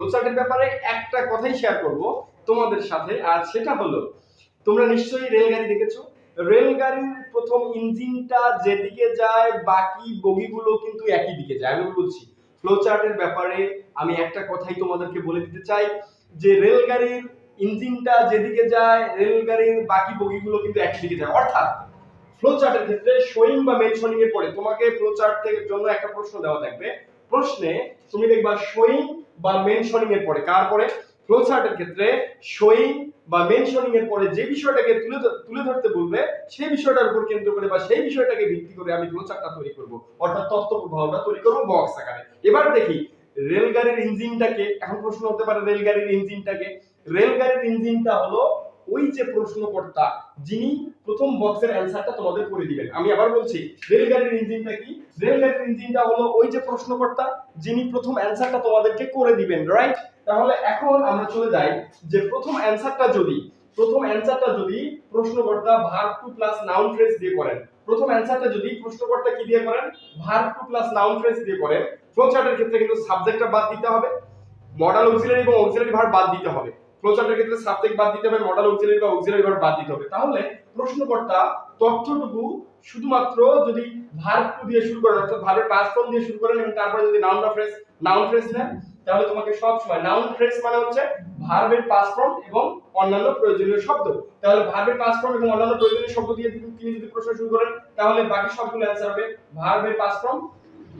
ফ্লোচার্টের ব্যাপারে একটা কথাই শেয়ার করব তোমাদের সাথে, আর সেটা হলো তোমরা নিশ্চয়ই রেলগাড়ি দেখেছো। রেলগাড়ির প্রথম ইঞ্জিনটা যেদিকে যায় বাকি বগিগুলো কিন্তু একই দিকে যায়। আমি বলছি ফ্লোচার্টের ব্যাপারে আমি একটা কথাই তোমাদেরকে বলে দিতে চাই যে রেলগাড়ির ইঞ্জিনটা যেদিকে যায় রেলগাড়ির বাকি বগিগুলো কিন্তু একই দিকে যায়। অর্থাৎ ফ্লোচার্টের ক্ষেত্রে শোয়িং বা মেনশনিং এর পরে তোমাকে ফ্লোচার্ট থেকে জন্য একটা প্রশ্ন দেওয়া থাকবে। প্রশ্নে তুমি দেখবা শোয়িং বা মেনশনিং এর পরে কার পরে, ফ্লোচার্টের ক্ষেত্রে শোয়িং বা মেনশনিং এর পরে যে বিষয়টাকে তুলে ধরতে বলবে সেই বিষয়টার উপর কেন্দ্র করে বা সেই বিষয়টাকে ভিত্তি করে আমি ফ্লোচার্টটা তৈরি করব, অর্থাৎ তথ্য প্রবাহটা তৈরি করব বক্স আকারে। এবার দেখি রেলগাড়ির ইঞ্জিনটাকে, এখন প্রশ্ন হতে পারে রেলগাড়ির ইঞ্জিনটাকে, রেলগাড়ির ইঞ্জিনটা হলো ওই যে প্রশ্নকর্তা যিনি প্রথম বক্সের অ্যানসারটা তোমাদের করে দিবেন। আমি আবার বলছি রেলগাড়ির ইঞ্জিনটা কি, রেলগাড়ির ইঞ্জিনটা হলো ওই যে প্রশ্নকর্তা যিনি প্রথম অ্যানসারটা তোমাদেরকে করে দিবেন, রাইট? তাহলে এখন আমরা চলে যাই যে প্রথম অ্যানসারটা যদি প্রশ্নকর্তা verb two plus noun phrase দিয়ে করেন, প্রথম অ্যানসারটা যদি প্রশ্নকর্তা কি দিয়ে করেন, verb two plus noun phrase দিয়ে করেন, ফ্লোচার্টের ক্ষেত্রে কিন্তু সাবজেক্টটা বাদ দিতে হবে, মডাল অক্সিলারি এবং অক্সিলারি ভার্ব বাদ দিতে হবে। ফ্লোচার্টের ক্ষেত্রে সাবজেক্ট বাদ দিতে হবে, মডাল অক্সিলারি বা অক্সিলারি ভার্ব বাদ দিতে হবে। তাহলে প্রশ্নকর্তা তথ্যটুকু শুধুমাত্র যদি ভার্ব টু দিয়ে শুরু করেন, অর্থাৎ ভার্বের পাস্ট ফর্ম দিয়ে শুরু করেন এবং তারপরে যদি নাউন ফ্রেজ নেন, তাহলে তোমাকে সব সময় নাউন ফ্রেজ মানে হচ্ছে ভার্বের পাস্ট ফর্ম এবং অন্যান্য প্রয়োজনীয় শব্দ। তাহলে ভার্বের পাস্ট ফর্ম এবং অন্যান্য প্রয়োজনীয় শব্দ দিয়ে তিনি যদি প্রশ্ন শুরু করেন তাহলে বাকি সবগুলো অ্যানসার হবে ভার্বের past form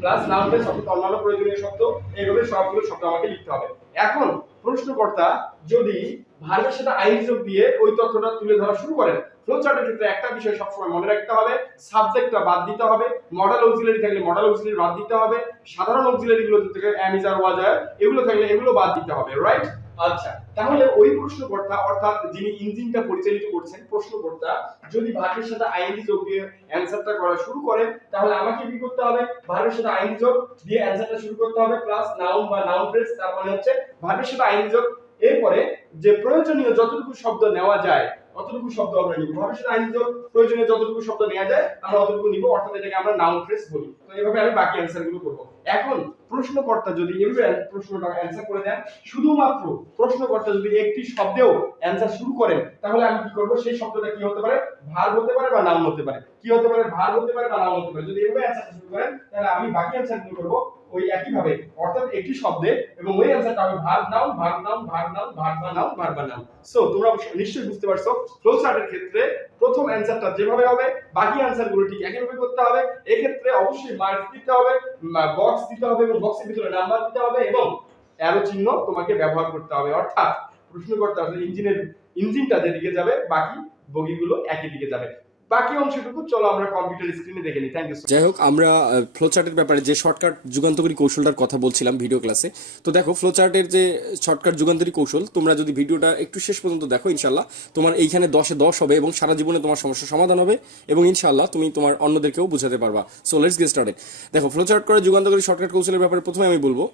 plus noun phrase অর্থাৎ অন্যান্য প্রয়োজনীয় শব্দ, এইভাবে সবগুলো শব্দ আমাকে লিখতে হবে। এখন প্রশ্নকর্তা যদি ভার্বের সাথে আইএনজি যোগ দিয়ে ওই তথ্যটা তুলে ধরা শুরু করেন, ফ্লোচার্টের ক্ষেত্রে একটা বিষয় সবসময় মনে রাখতে হবে, সাবজেক্টটা বাদ দিতে হবে, মডাল অক্সিলারি থাকলে মডাল অক্সিলারি বাদ দিতে হবে, সাধারণ অক্সিলারি গুলো থেকে এম ইজ আর ওয়াজ আর এগুলো থাকলে এগুলো বাদ দিতে হবে, রাইট? আচ্ছা, তাহলে ওই প্রশ্নকর্তা অর্থাৎ যিনি ইঞ্জিনটা পরিচালিত করছেন প্রশ্নকর্তা যদি ভার্বের সাথে আইএনজি যোগ দিয়ে অ্যানসারটা করা শুরু করেন তাহলে আমাকে কি করতে হবে, ভার্বের সাথে আইএনজি যোগ দিয়ে অ্যানসারটা শুরু করতে হবে প্লাস নাউন বা নাউন ফ্রেজ, তার মানে হচ্ছে ভার্বের সাথে আইএনজি যোগ, এরপরে যে প্রয়োজনীয় যতটুকু শব্দ নেওয়া যায় অতটুকু শব্দ আমরা নিব, ভার্বের সাথে আইএনজি যোগ প্রয়োজনীয় যতটুকু শব্দ নেওয়া যায় আমরা অতটুকু নিব, অর্থাৎ এটাকে আমরা নাউন ফ্রেজ বলি। তো এইভাবে আমি বাকি অ্যানসারগুলো করব। এখন প্রশ্নকর্তা যদি এভাবে প্রশ্নটা অ্যানসার করে দেন, শুধুমাত্র প্রশ্নকর্তা যদি একটি শব্দেও অ্যানসার শুরু করেন তাহলে আমি কি করব, সেই শব্দটা কি হতে পারে, ভার্ব হতে পারে বা নাউন হতে পারে, কি হতে পারে, ভার্ব হতে পারে বা নাউন হতে পারে। যদি এভাবে অ্যানসার শুরু করেন তাহলে আমি বাকি অ্যানসারগুলো করব ওই একই ভাবে, অর্থাৎ একটি শব্দে এবং ওই অ্যানসারটা হবে verb noun verb noun verb noun verb noun verb noun. So তোমরা নিশ্চয়ই বুঝতে পারছো ফ্লোচার্টের ক্ষেত্রে প্রথম অ্যানসারটা যেভাবে হবে বাকি অ্যানসারগুলো ঠিক একইভাবে করতে হবে। এই ক্ষেত্রে অবশ্যই মার্কস দিতে হবে, বক্স দিতে হবে এবং বক্সের ভিতরে নাম্বার দিতে হবে এবং অ্যারো চিহ্ন তোমাকে ব্যবহার করতে হবে, অর্থাৎ প্রশ্নকর্তা ইঞ্জিনটা যেদিকে যাবে বাকি বগিগুলো একই দিকে যাবে। বাকি অংশটুকু চলো আমরা কম্পিউটার স্ক্রিনে দেখে নিই। Thank you. যাই হোক, আমরা ফ্লোচার্টের ব্যাপারে যে শর্টকাট যুগান্তরী কৌশলটার কথা বলছিলাম ভিডিও ক্লাসে, তো দেখো ফ্লোচার্টের যে শর্টকাট যুগান্তরী কৌশল তোমরা যদি ভিডিওটা একটু শেষ পর্যন্ত দেখো ইনশাল্লাহ তোমার এইখানে 10-এ 10 হবে এবং সারা জীবনে তোমার সমস্যার সমাধান হবে এবং ইনশাল্লাহ তুমি তোমার অন্যদেরকেও বুঝাতে পারবা। So let's get started. দেখো ফ্লোচার্ট করে যুগান্তরী শর্টকাট কৌশলের ব্যাপারে প্রথমে আমি বলবো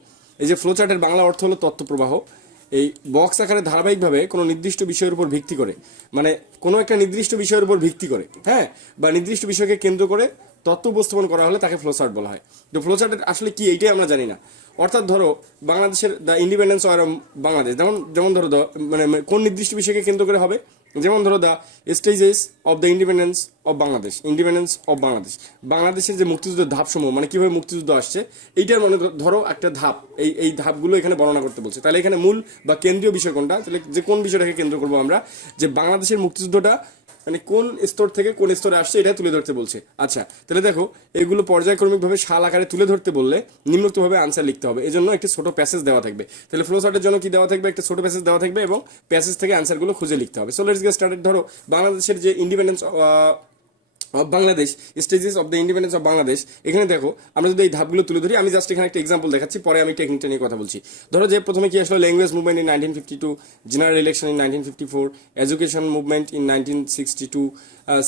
এই যে ফ্লোচার্টের বাংলা অর্থ হলো তথ্য প্রবাহ। এই বক্স আকারে ধারাবাহিকভাবে কোনো নির্দিষ্ট বিষয়ের উপর ভিত্তি করে, মানে কোনো একটা নির্দিষ্ট বিষয়ের উপর ভিত্তি করে, হ্যাঁ, বা নির্দিষ্ট বিষয়কে কেন্দ্র করে তথ্য উপস্থাপন করা হলে তাকে ফ্লোচার্ট বলা হয়। তো ফ্লোচার্টের আসলে কি এইটাই আমরা জানি না। অর্থাৎ ধরো বাংলাদেশের দ্য ইন্ডিপেন্ডেন্স অর বাংলাদেশ, যেমন ধরো মানে কোন নির্দিষ্ট বিষয়কে কেন্দ্র করে হবে, যেমন ধরো the stages of the independence of Bangladesh, বাংলাদেশের যে মুক্তিযুদ্ধের ধাপসমূহ, মানে কিভাবে মুক্তিযুদ্ধ আসছে এইটার মানে ধরো একটা ধাপ, এই ধাপগুলো এখানে বর্ণনা করতে বলছে। তাহলে এখানে মূল বা কেন্দ্রীয় বিষয় কোনটা, তাহলে যে কোন বিষয়টাকে কেন্দ্র করবো আমরা, যে বাংলাদেশের মুক্তিযুদ্ধটা মানে কোন স্তর থেকে কোন স্তরে আসছে এটা তুলে ধরতে বলছে। আচ্ছা, তাহলে দেখো এগুলো পর্যায়ক্রমিকভাবে সাল আকারে তুলে ধরতে বললে নিম্নোক্তভাবে আনসার লিখতে হবে। এই জন্য একটি ছোট প্যাসেজ দেওয়া থাকবে। তাহলে ফ্লো চার্টের জন্য কি দেওয়া থাকবে, একটা ছোট প্যাসেজ দেওয়া থাকবে এবং প্যাসেজ থেকে আনসারগুলো খুঁজে লিখতে হবে। So let's get started. ধরো বাংলাদেশের যে independence of Bangladesh, stages of the independence of Bangladesh, এখানে দেখো আমরা যদি এই ধাপগুলো তুলে ধরি, আমি জাস্ট এখানে একটা এক্সাম্পল দেখাচ্ছি, পরে আমি টেকনিকটা নিয়ে কথা বলছি। ধরো যে প্রথমে কি আসলো, language movement in 1952, general election in 1954, education movement in 1962,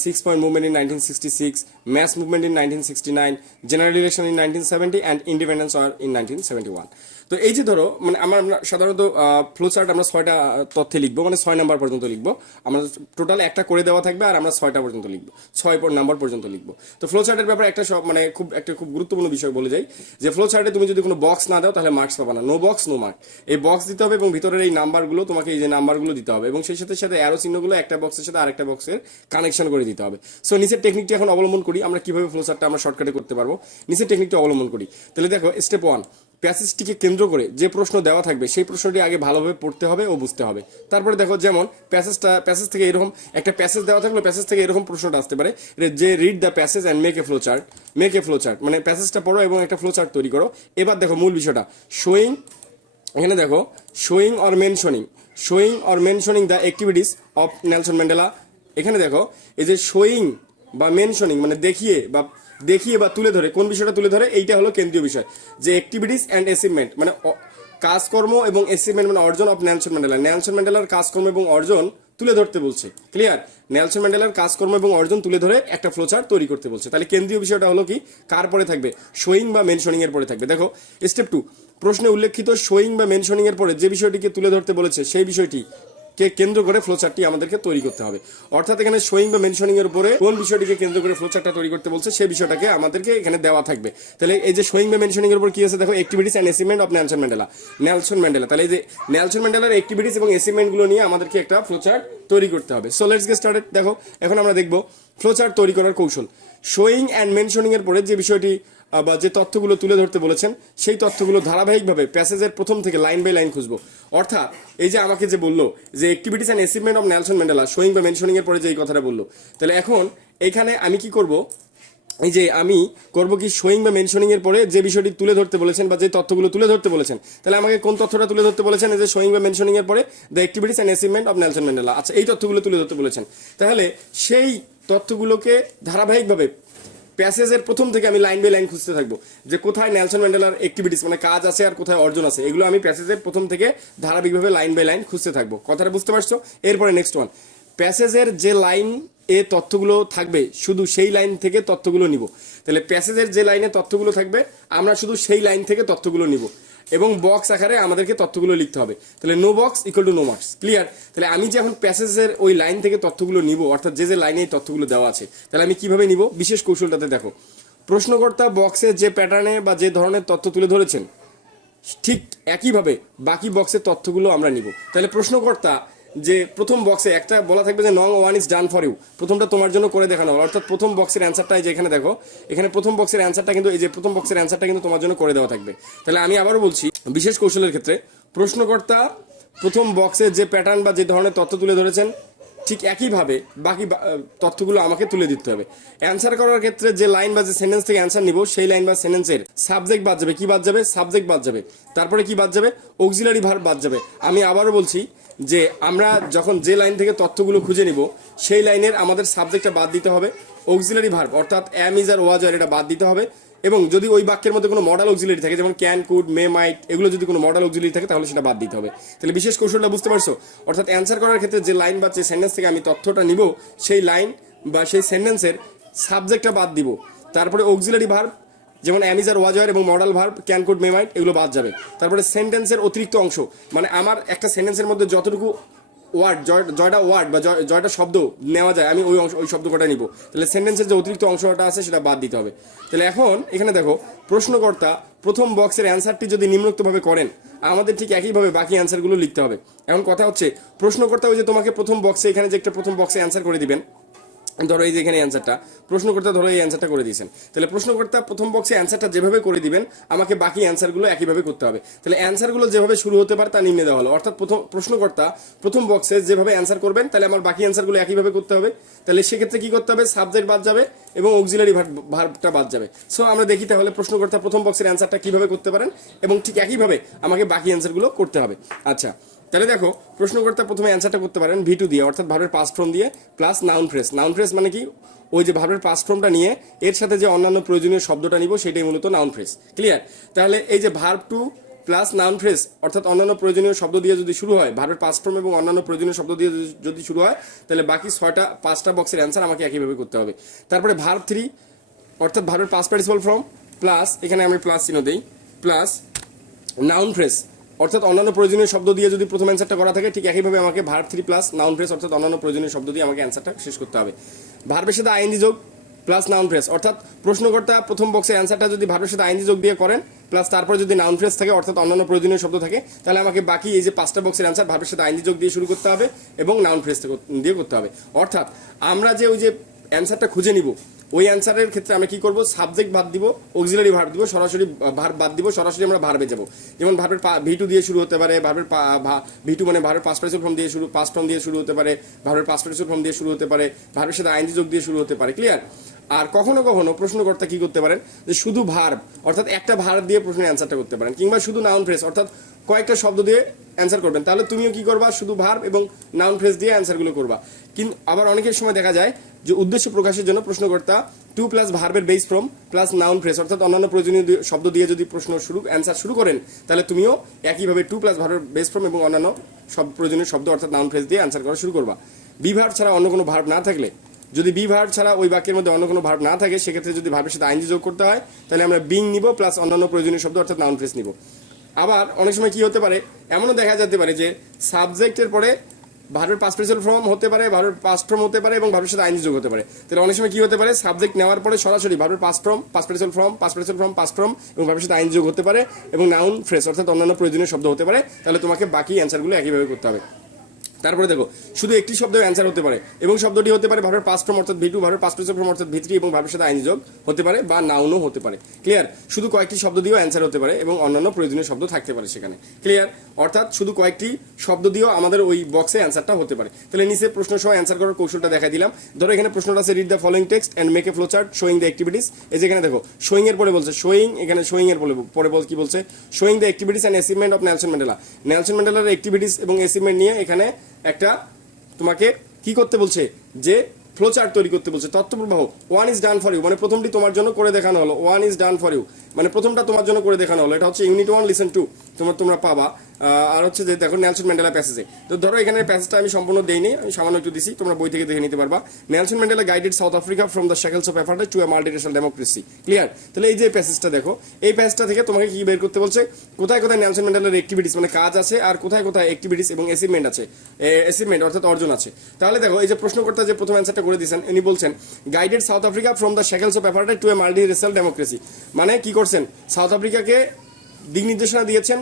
6 point movement in 1966, mass movement in 1969, general election in 1970 and independence war in 1971। তো তো এই যে ধরো মানে আমরা সাধারণত ফ্লো চার্ট আমরা 6টা তথ্যে লিখবো, মানে 6 নাম্বার পর্যন্ত লিখবো। আমরা টোটাল একটা করে দেওয়া থাকবে আর আমরা 6টা পর্যন্ত লিখবো, 6 নাম্বার পর্যন্ত লিখবো। তো ফ্লো চার্টের ব্যাপারে একটা সব মানে খুব গুরুত্বপূর্ণ বিষয় বলে যাই যে ফ্লো চার্টে তুমি যদি কোনো বক্স না দাও তাহলে মার্কস পাবা না। No box no mark. এই বক্স দিতে হবে এবং ভিতরের এই নাম্বারগুলো তোমাকে এই যে নাম্বারগুলো দিতে হবে এবং সেই সাথে সাথে অ্যারো চিহ্নগুলো একটা বক্সের সাথে আরেকটা বক্সের কানেকশন করে দিতে হবে। সো নিচের টেকনিকটি এখন অবলম্বন করি আমরা কিভাবে ফ্লো চার্টটা আমরা শর্টকাটে করতে পারবো। নিচের টেকনিকটা অবলম্বন করি। তাহলে দেখো স্টেপ 1, প্যাসেজটিকে কেন্দ্র করে যে প্রশ্ন দেওয়া থাকবে সেই প্রশ্নটি আগে ভালোভাবে পড়তে হবে ও বুঝতে হবে। তারপরে দেখো যেমন প্যাসেজ থেকে এরকম একটা প্যাসেজ দেওয়া থাকলে প্যাসেজ থেকে এরকম প্রশ্নটা আসতে পারে যে read the passage and make a flow chart, মানে প্যাসেজটা পড়ো এবং একটা ফ্লো চার্ট তৈরি করো। এবার দেখো মূল বিষয়টা শোয়িং, এখানে দেখো showing or mentioning the activities of Nelson Mandela. এখানে দেখো এই যে শোয়িং বা মেনশনিং মানে দেখিয়ে বা তুলে ধরে, কোন বিষয়টা তুলে ধরে, এইটা হলো কেন্দ্রীয় বিষয়। যে অ্যাক্টিভিটিস অ্যান্ড অ্যাচিভমেন্ট মানে কাজকর্ম এবং অ্যাচিভমেন্ট মানে অর্জন অফ নেলসন ম্যান্ডেলার কাজকর্ম এবং অর্জন তুলে ধরতে বলছে। ক্লিয়ার? নেলসন ম্যান্ডেলার কাজকর্ম এবং অর্জন তুলে ধরে একটা ফ্লোচার্ট তৈরি করতে বলছে। তাহলে কেন্দ্রীয় বিষয়টা হলো কি, কার পরে থাকবে? শোয়িং বা মেনশনিং এর পরে থাকবে। দেখো স্টেপ 2, প্রশ্নে উল্লেখিত শোয়িং বা মেনশনিং এর পরে যে বিষয়টিকে তুলে ধরতে বলেছে সেই বিষয়টি কে কেন্দ্র করে ফ্লোচার্টটি আমাদেরকে তৈরি করতে হবে। অর্থাৎ এখানে শোয়িং বা মেনশনিং এর উপরে কোন বিষয়টিকে কেন্দ্র করে ফ্লোচার্টটা তৈরি করতে বলছে সেই বিষয়টাকে আমাদেরকে এখানে দেওয়া থাকবে। তাহলে এই যে শোয়িং বা মেনশনিং এর উপর কি আছে দেখো, activities and achievement of Nelson Mandela. তাহলে এই যে নেলসন ম্যান্ডেলার অ্যাক্টিভিটিস এবং অ্যাচিভমেন্ট গুলো নিয়ে আমাদেরকে একটা ফ্লোচার্ট তৈরি করতে হবে। So let's get started. দেখো এখন আমরা দেখবো ফ্লোচার্ট তৈরি করার কৌশল। শোয়িং অ্যান্ড মেনশনিং এর পরে যে বিষয়টি বা যে তথ্যগুলো তুলে ধরতে বলেছেন সেই তথ্যগুলো ধারাবাহিকভাবে প্যাসেজের প্রথম থেকে লাইন বাই লাইন খুঁজবো। অর্থাৎ এই যে আমাকে যে বললো যে activities and achievement of Nelson Mandela showing বা মেনশনিং এর পরে যে এই কথাটা বললো, তাহলে এখন এখানে আমি কি করব, এই যে আমি করবো কি শোয়িং বা মেনশনিং এর পরে যে বিষয়টি তুলে ধরতে বলেছেন বা যে তথ্যগুলো তুলে ধরতে বলেছেন, তাহলে আমাকে কোন তথ্যটা তুলে ধরতে বলেছেন? এই যে শোয়িং বা মেনশনিং এর পরে the activities and achievement of Nelson Mandela. আচ্ছা, এই তথ্যগুলো তুলে ধরতে বলেছেন। তাহলে সেই তথ্যগুলোকে ধারাবাহিকভাবে প্যাসেজের প্রথম থেকে আমি লাইন বাই লাইন খুঁজতে থাকবো যে কোথায় নেলসন ম্যান্ডেলার অ্যাক্টিভিটিস মানে কাজ আছে আর কোথায় অর্জন আছে, এগুলো আমি প্যাসেজের প্রথম থেকে ধারাবাহিকভাবে লাইন বাই লাইন খুঁজতে থাকবো। কথাটা বুঝতে পারছো? এরপরে নেক্সট ওয়ান, প্যাসেজের যে লাইন এ তথ্যগুলো থাকবে শুধু সেই লাইন থেকে তথ্যগুলো নিব। তাহলে প্যাসেজের যে লাইনে তথ্যগুলো থাকবে আমরা শুধু সেই লাইন থেকে তথ্যগুলো নিব এবং বক্স আকারে আমাদেরকে তথ্যগুলো লিখতে হবে। তাহলে no box equal to no marks. Clear? তাহলে আমি যে এখন প্যাসেজের ওই লাইন থেকে তথ্যগুলো নিব, অর্থাৎ যে লাইনে এই তথ্যগুলো দেওয়া আছে, তাহলে আমি কিভাবে নিব? বিশেষ কৌশলটাতে দেখো, প্রশ্নকর্তা বক্সে যে প্যাটার্নে বা যে ধরনের তথ্য তুলে ধরেছেন ঠিক একইভাবে বাকি বক্সের তথ্যগুলো আমরা নিব। তাহলে প্রশ্নকর্তা যে প্রথম বক্সে একটা বলা থাকবে যে নং 1 ইজ ডান ফর ইউ, প্রথমটা তোমার জন্য করে দেখানো হলো। অর্থাৎ প্রথম বক্সের অ্যান্সারটা এই যে এখানে দেখো, এখানে প্রথম বক্সের অ্যান্সারটা কিন্তু এই যে প্রথম বক্সের অ্যান্সারটা কিন্তু তোমার জন্য করে দেওয়া থাকবে। তাহলে আমি আবারও বলছি, বিশেষ কৌশলের ক্ষেত্রে প্রশ্নকর্তা প্রথম বক্সে যে প্যাটার্ন বা যে ধরনের তথ্য তুলে ধরেছেন ঠিক একইভাবে বাকি তথ্যগুলো আমাকে তুলে দিতে হবে। অ্যান্সার করার ক্ষেত্রে যে লাইন বা যে সেন্টেন্স থেকে অ্যান্সার নিব সেই লাইন বা সেন্টেন্সের সাবজেক্ট বাদ যাবে। কি বাদ যাবে? সাবজেক্ট বাদ যাবে। তারপরে কি বাদ যাবে? অক্সিলারি ভার্ব বাদ যাবে। আমি আবারও বলছি যে আমরা যখন যে লাইন থেকে তথ্যগুলো খুঁজে নিব সেই লাইনের আমাদের সাবজেক্টটা বাদ দিতে হবে, অক্সিলারি ভার্ব অর্থাৎ অ্যাম ইজ আর ওয়াজ আর এটা বাদ দিতে হবে, এবং যদি ওই বাক্যের মধ্যে কোনো মডাল অক্সিলারি থাকে যেমন ক্যান, কুড, মে, মাইট, এগুলো যদি কোনো মডাল অক্সিলারি থাকে তাহলে সেটা বাদ দিতে হবে। তাহলে বিশেষ কৌশলটা বুঝতে পারছো? অর্থাৎ অ্যান্সার করার ক্ষেত্রে যে লাইন বা যে সেন্টেন্স থেকে আমি তথ্যটা নিব সেই লাইন বা সেই সেন্টেন্সের সাবজেক্টটা বাদ দিব। তারপরে অক্সিলারি ভার্ব যেমন অ্যাম ইজ আর ওয়াজ আর এবং মডাল ভার্ব ক্যান, কুড, মে, মাইট এগুলো বাদ যাবে। তারপরে সেন্টেন্সের অতিরিক্ত অংশ মানে আমার একটা সেন্টেন্সের মধ্যে যতটুকু ওয়ার্ড জয়টা ওয়ার্ড বা জয়টা শব্দ নেওয়া যায় আমি ওই শব্দ কটা নিব। তাহলে সেন্টেন্সের যে অতিরিক্ত অংশটা আছে সেটা বাদ দিতে হবে। তাহলে এখন এখানে দেখো, প্রশ্নকর্তা প্রথম বক্সের অ্যান্সারটি যদি নিম্নোক্তভাবে করেন আমাদের ঠিক একইভাবে বাকি অ্যান্সারগুলো লিখতে হবে। এখন কথা হচ্ছে, প্রশ্নকর্তা ওই যে তোমাকে প্রথম বক্সে এখানে যে একটা প্রথম বক্সে অ্যান্সার করে দিবেন, ধরো এই যে এখানে অ্যান্সারটা প্রশ্নকর্তা ধরো এই অ্যান্সারটা করে দিয়েছেন, তাহলে প্রশ্নকর্তা প্রথম বক্সে অ্যান্সারটা যেভাবে করে দিবেন আমাকে বাকি অ্যান্সারগুলো একইভাবে করতে হবে। তাহলে অ্যান্সারগুলো যেভাবে শুরু হতে পারে তা নিম্নে দেওয়া হলো। অর্থাৎ প্রশ্নকর্তা প্রথম বক্সে যেভাবে অ্যান্সার করবেন তাহলে আমার বাকি অ্যান্সারগুলো একইভাবে করতে হবে। তাহলে সেক্ষেত্রে কি করতে হবে? সাবজেক্ট বাদ যাবে এবং অক্সিলারি ভার্বটা বাদ যাবে। সো আমরা দেখি তাহলে প্রশ্নকর্তা প্রথম বক্সের অ্যান্সারটা কিভাবে করতে পারেন এবং ঠিক একইভাবে আমাকে বাকি অ্যান্সারগুলো করতে হবে। আচ্ছা, তাহলে দেখো প্রশ্নকর্তা প্রথমে অ্যান্সারটা করতে পারেন V2 দিয়ে, অর্থাৎ ভার্বের পাস্ট ফর্ম দিয়ে plus noun phrase. Noun phrase মানে কি? ওই যে ভার্বের পাস্ট ফর্মটা নিয়ে এর সাথে যে অন্যান্য প্রয়োজনীয় শব্দটা নিব সেটাই মূলত নাউন ফ্রেজ। ক্লিয়ার? তাহলে এই যে verb two plus noun phrase অর্থাৎ অন্যান্য প্রয়োজনীয় শব্দ দিয়ে যদি শুরু হয়, ভার্বের পাস্ট ফর্ম এবং অন্যান্য প্রয়োজনীয় শব্দ দিয়ে যদি শুরু হয়, তাহলে বাকি 5টা বক্সের অ্যান্সার আমাকে একইভাবে করতে হবে। তারপরে ভার্ব 3 অর্থাৎ ভার্বের পাস্ট পার্টিসিপল ফর্ম প্লাস, এখানে আমি প্লাস চিহ্ন দেই, প্লাস নাউন ফ্রেজ অর্থাৎ অন্যান্য প্রয়োজনীয় শব্দ দিয়ে যদি প্রথম অ্যান্সারটা করা থাকে, ঠিক একইভাবে আমাকে ভার্ব 3 প্লাস নাউন ফ্রেজ অর্থাৎ অন্যান্য প্রয়োজনীয় শব্দ দিয়ে আমাকে অ্যান্সারটা শেষ করতে হবে। ভার্বের সাথে আইএনজি যোগ প্লাস নাউন ফ্রেজ, অর্থাৎ প্রশ্নকর্তা প্রথম বক্সের অ্যান্সারটা যদি ভার্বের সাথে আইএনজি যোগ দিয়ে করেন, প্লাস তারপরে যদি নাউন ফ্রেজ থাকে অর্থাৎ অন্যান্য প্রয়োজনীয় শব্দ থাকে, তাহলে আমাকে বাকি এই যে 5টা বক্সের অ্যান্সার ভার্বের সাথে আইএনজি যোগ দিয়ে শুরু করতে হবে এবং নাউন ফ্রেজ দিয়ে করতে হবে। অর্থাৎ আমরা যে ওই যে অ্যান্সারটা খুঁজে নিব, ওই অ্যান্সারের ক্ষেত্রে আমরা কি করব, সাবজেক্ট বাদ দিব, অক্সিলারি ভার্ব দিব, সরাসরি ভার্ব বাদ দিব, সরাসরি আমরা ভার্বে যাব। যেমন ভার্বের V2 দিয়ে শুরু হতে পারে, ভার্বের V2 মানে ভার্বের পাস্ট পার্টিসিপল ফর্ম দিয়ে শুরু, পাস্ট ফর্ম দিয়ে শুরু হতে পারে, ভার্বের পাস্ট পার্টিসিপল ফর্ম দিয়ে শুরু হতে পারে, ভার্বের সাথে আইএনজি যোগ দিয়ে শুরু হতে পারে। ক্লিয়ার? আর কখনো কখনো প্রশ্নকর্তা কি করতে পারেন, যে শুধু ভার্ব অর্থাৎ একটা ভার্ব দিয়ে প্রশ্নের অ্যান্সারটা করতে পারেন, কিংবা শুধু নাউন ফ্রেজ অর্থাৎ কয়েকটা শব্দ দিয়ে অ্যান্সার করবেন। তাহলে তুমিও কি করবা, শুধু ভার্ব এবং নাউন ফ্রেজ দিয়ে অ্যান্সারগুলো করবা। কিন্তু আবার অনেকের সময় দেখা যায় যে উদ্দেশ্য প্রকাশের জন্য প্রশ্নকর্তা 2 প্লাস ভার্বের base form plus noun phrase অর্থাৎ অন্যান্য প্রয়োজনীয় শব্দ দিয়ে যদি অ্যান্সার শুরু করেন, তাহলে তুমিও একইভাবে 2 প্লাস ভার্বের বেস ফ্রম এবং অন্যান্য সব প্রয়োজনীয় শব্দ অর্থাৎ নাউন ফ্রেজ দিয়ে অ্যান্সার করা শুরু করবা। বি ভার্ব ছাড়া অন্য কোনো ভার্ব না থাকলে, যদি বি ভার্ব ছাড়া ওই বাক্যের মধ্যে অন্য কোনো ভার্ব না থাকে, সেক্ষেত্রে যদি ভার্বের সাথে আইএনজি যোগ করতে হয়, তাহলে আমরা বিং নিব প্লাস অন্যান্য প্রয়োজনীয় শব্দ অর্থাৎ নাউন ফ্রেজ নিব। আবার অনেক সময় কি হতে পারে, এমনও দেখা যেতে পারে যে সাবজেক্টের পরে ভার্বের পাস্ট পার্টিসিপল ফর্ম হতে পারে, ভার্বের পাস্ট ফর্ম হতে পারে এবং ভার্বের সাথে আইএনজি যোগ হতে পারে। তাহলে অনেক সময় কি হতে পারে, সাবজেক্ট নেওয়ার পরে সরাসরি ভার্বের past form, past participle form, past participle form, past form এবং ভার্বের সাথে আইএনজি যোগ হতে পারে এবং নাউন ফ্রেজ অর্থাৎ অন্যান্য প্রয়োজনীয় শব্দ হতে পারে। তাহলে তোমাকে বাকি অ্যান্সারগুলো একইভাবে করতে হবে। তারপরে দেখো, শুধু একটি শব্দের অ্যান্সার হতে পারে এবং শব্দটি হতে পারে ভার্বের পাস্ট ফর্ম অর্থাৎ V2, ভার্বের পাস্ট পার্টিসিপল ফর্ম অর্থাৎ V3 এবং ভার্বের সাথে আইএনজি যোগ হতে পারে বা নাউনও হতে পারে। ক্লিয়ার? শুধু কয়েকটি শব্দ দিয়েও অ্যান্সার হতে পারে এবং অন্যান্য প্রয়োজনীয় শব্দ থাকতে পারে সেখানে। ক্লিয়ার? অর্থাৎ শুধু কয়েকটি শব্দ দিয়েও আমাদের ওই বক্সে অ্যান্সারটা হতে পারে। তাহলে নিচে প্রশ্ন সহ অ্যান্সার করার কৌশলটা দেখাই দিলাম। ধরো এখানে প্রশ্নটা আছে, read the following text and make a flow chart showing the activities. এই যে এখানে দেখো শোয়িং এর পরে বলছে শোয়িং, এখানে শোয়িং এর পরে কি বলছে, showing the activities and achievement of Nelson Mandela. Nelson ম্যান্ডেলার অ্যাক্টিভিটিস এবং অ্যাচিভমেন্ট নিয়ে এখানে একটা তোমাকে কি করতে বলছে, যে ফ্লো চার্ট তৈরি করতে বলছে। তথ্যপ্রবাহ, 1 ইজ ডান ফর ইউ, মানে প্রথমটি তোমার জন্য করে দেখানো হলো। 1 ইজ ডান ফর ইউ মানে প্রথমটা তোমার জন্য করে দেখানো হলো। এটা হচ্ছে ইউনিট 1 লিসেন 2 তোমরা পাবা। আর হচ্ছে যে দেখো নেলসন ম্যান্ডেলা প্যাসেজে, তো ধরো এখানে প্যাসেজটা আমি সম্পূর্ণ দেইনি, আমি সামান্য একটু দিছি, তোমরা বই থেকে দেখে নিতে পারবা। Nelson Mandela guided South Africa from the shackles of apartheid to a multiracial democracy. Clear? তাহলে এই যে প্যাসেজটা দেখো, এই প্যাসেজটা থেকে তোমাকে কি বের করতে বলছে, কোথায় কোথায় নেলসন ম্যান্ডেলার অ্যাক্টিভিটিস মানে কাজ আছে আর কোথায় কোথায় অ্যাক্টিভিটিস এবং অ্যাচিভমেন্ট আছে, অ্যাচিভমেন্ট অর্থাৎ অর্জন আছে। তাহলে দেখো এই যে প্রশ্নকর্তা যে প্রথম অ্যান্সারটা করে দিয়েছেন, উনি বলছেন guided South Africa from the shackles of apartheid to a multiracial democracy, মানে কি করছেন, সাউথ আফ্রিকাকে দিক নির্দেশনা দিয়েছেন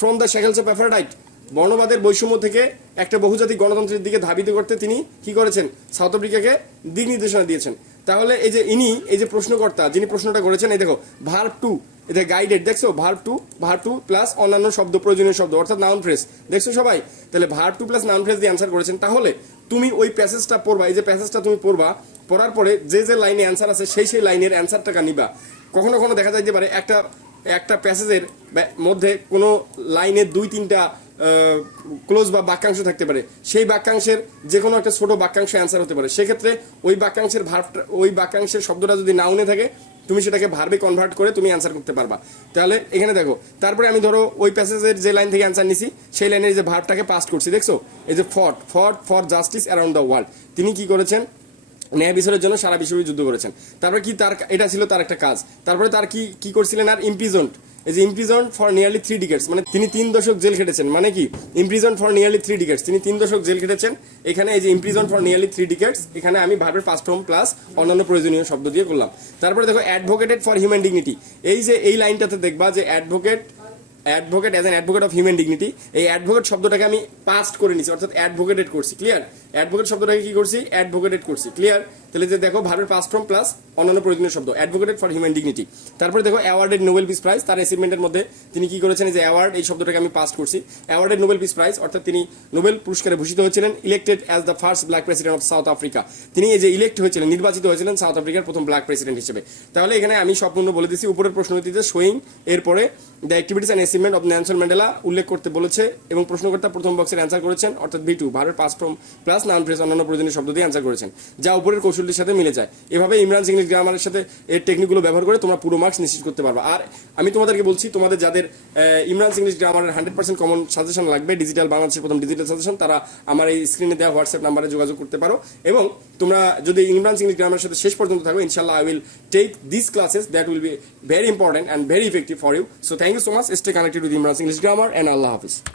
from the shackles of apartheid বর্ণবাদের বৈষম্য থেকে একটা বহুজাতিক গণতন্ত্রের দিকে ধাবিত করতে তিনি কি করেছেন, সাউথ আফ্রিকাকে দিক নির্দেশনা দিয়েছেন। তাহলে এই যে এই যে প্রশ্নকর্তা যিনি প্রশ্নটা করেছেন, এই দেখো ভার্ব 2, এটা গাইডেড, দেখছো ভার্ব 2 প্লাস অন্যান্য শব্দ প্রয়োজনীয় শব্দ অর্থাৎ নাউন ফ্রেজ, দেখছো সবাই? তাহলে ভার্ব 2 প্লাস নাউন ফ্রেজ দিয়ে অ্যান্সার করেছেন। তাহলে তুমি ওই প্যাসেজটা পড়বা, এই যে প্যাসেজটা তুমি পড়বা, পড়ার পরে যে যে লাইনে অ্যান্সার আছে সেই লাইনের অ্যান্সারটাকে নিবা। কখনো কখনো দেখা যাইতে পারে একটা প্যাসেজের মধ্যে কোনো লাইনের 2-3টা ক্লোজ বা বাক্যাংশ থাকতে পারে, সেই বাক্যাংশের যে কোনো একটা ছোট বাক্যাংশ অ্যান্সার হতে পারে। সেক্ষেত্রে ওই বাক্যাংশের শব্দটা যদি নাউনে থাকে, তুমি সেটাকে ভার্বে কনভার্ট করে তুমি অ্যান্সার করতে পারবা। তাহলে এখানে দেখো, তারপরে আমি ধরো ওই প্যাসেজের যে লাইন থেকে অ্যান্সার নিছি, সেই লাইনের যে ভার্বটাকে পাস্ট করছি, দেখছো? এই যে for justice around the world, তিনি কি করেছেন, ন্যায় বিচারের জন্য সারা বিশ্বব্যাপী যুদ্ধ করেছেন। তারপরে কি এটা ছিল তার একটা কাজ। তারপরে তার কি করছিলেন, আর ইমপ্রিজন্ড, এই যে ইমপ্রিজন্ড ফর নিয়ারলি 3 ডিকেডস, মানে তিনি 3 দশক জেল খেটেছেন। মানে কি ইমপ্রিজন্ড ফর নিয়ারলি 3 ডিকেডস, তিনি 3 দশক জেল খেটেছেন। এখানে এই যে ইমপ্রিজন্ড ফর নিয়ারলি 3 ডিকেডস, এখানে আমি ভার্বের পাস্ট ফর্ম প্লাস অন্যান্য প্রয়োজনীয় শব্দ দিয়ে করলাম। তারপরে দেখো অ্যাডভোকেটেড ফর হিউম্যান ডিগনিটি, এই যে এই লাইনটাতে দেখবা যে advocate as an advocate of human dignity, এই অ্যাডভোকেট শব্দটাকে আমি পাস্ট করে নিছি অর্থাৎ অ্যাডভোকেটেড করছি। ক্লিয়ার? অ্যাডভোকেট শব্দটাকে কি করছি, অ্যাডভোকেটেড করছি। ক্লিয়ার? তাহলে যে দেখো ভার্বের পাস্ট ফর্ম প্লাস অন্যান্য প্রয়োজনীয় শব্দ, অ্যাডভোকেটেড ফর হিউম্যান ডিগনিটি। তারপরে দেখো অ্যাওয়ার্ডেড নোবেল পিস প্রাইজ, তার অ্যাচিভমেন্টের মধ্যে তিনি কি করেছেন, যে অ্যাওয়ার্ড এই শব্দটাকে আমি পাস্ট করছি। অ্যাওয়ার্ডেড নোবেল পিস প্রাইজ অর্থাৎ তিনি নোবেল পুরস্কারে ভূষিত হয়েছিলেন। Elected as the first black president of south Africa, তিনি এই যে ইলেক্ট হয়েছিলেন, নির্বাচিত হয়েছিলেন সাউথ আফ্রিকার প্রথম ব্ল্যাক প্রেসিডেন্ট হিসেবে। তাহলে এখানে আমি সম্পূর্ণ বলে দিচ্ছি, উপরের প্রশ্নটিতে শোয়িং এরপরে the activities and achievement of Nelson Mandela উল্লেখ করতে বলেছে এবং প্রশ্নকর্তা প্রথম বক্সের অ্যান্সার করেছেন অর্থাৎ V2 ভার্বের past form plus noun phrase অন্যান্য প্রয়োজনীয় শব্দ দিয়ে অ্যান্সার করেছেন। যা উপরের কৌশল কৌশলটির সাথে মিলে যায়। এভাবে ইমরানস ইংলিশ গ্রামারের সাথে এর টেকনিকগুলো ব্যবহার করে তোমরা পুরো মার্কস নিশ্চিত করতে পারবে। আর আমি তোমাদেরকে বলছি, তোমাদের যাদের ইমরানস ইংলিশ গ্রামারের 100% কমন সাজেশন লাগবে, ডিজিটাল বাংলাদেশের প্রথম ডিজিটাল সাজেশন, তারা আমার এই স্ক্রিনে দেওয়া হোয়াটসঅ্যাপ নাম্বারে যোগাযোগ করতে পারো। এবং তোমরা যদি ইমরানস ইংলিশ গ্রামারের সাথে শেষ পর্যন্ত থাকো, ইনশাল্লাহ I will take this classes that will be very important and very effective for you. So thank you so much, stay connected with Imran's English grammar, and আল্লাহ হাফিজ।